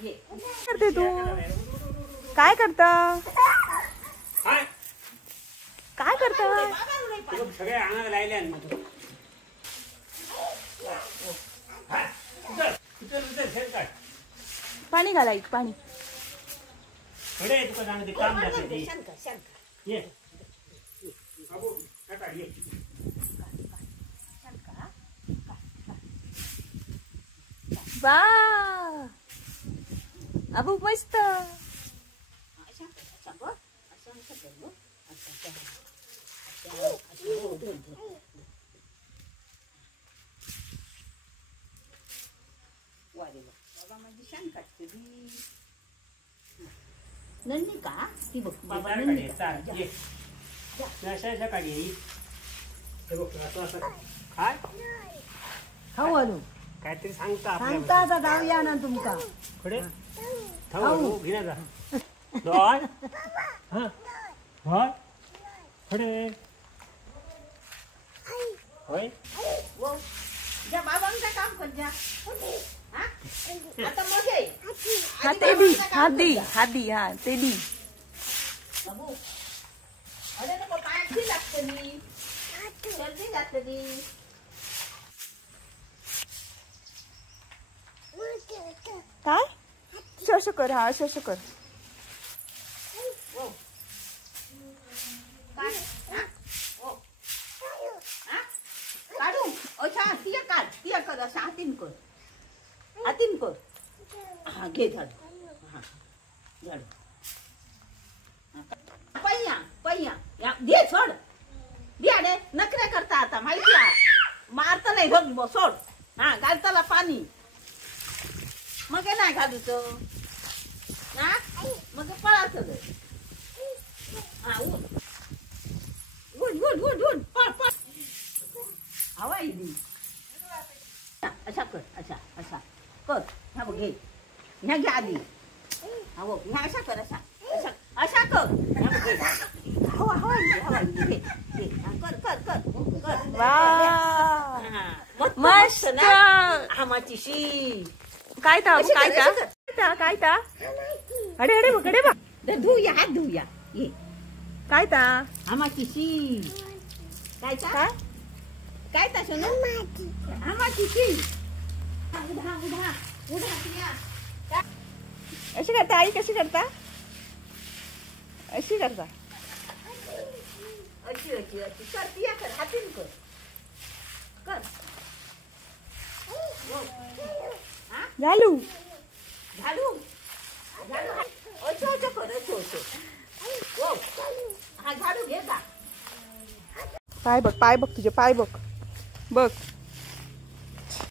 करते तू काय करता काय करता सगळे अंगाला लायले पाणी घाला एक पाणी थोडे तुका सांगते काम जाते ये बाबू काका ये वा अबू मस्त नन्नी का ती बघ बाबा नन्नी सकाळी हे बघ असं काय खाऊ आलो काहीतरी सांगता सांगता आता जाऊया ना तुमका खडे थांब घेण्या जा होय हां होय खडे होय जा बाबांचं काम कर जा आता मग ये हा ते दी हा ते दी बाबू अरे नको पायाची लागते मी जल्दी जाते दी काय शोष कर हा शोष कर काढू अच्छा तिया काढ तिया कर असं हातीन कर हा घे झाडू हा झाडू पहिया या घे सोड द्या रे नखरे करता आता माहिती आहे मारता नाही बघ सोड हा घालताला पाणी मग नाही घालूच हा मग पळायचं हा उठ पळ हवा येईल अशा कर अशा कर ह्या बघ घे ह्या घ्या आधी हा बघ ह्या अशा कर अशा कर ह्या बघ घे हवा येईल घे कर वा मस्त ना आमाची शी काय ता काय ता अडे बघ धुया हात धुया ये काय ता आमाची शी काय ता सोनू आमाची शी उधा अशी करता आई कशी करता अशी करता अशी कर तिया कर हातीन कर झालू झाडू कर हा झाडू घे का पाय बघ तुझे पाय बघ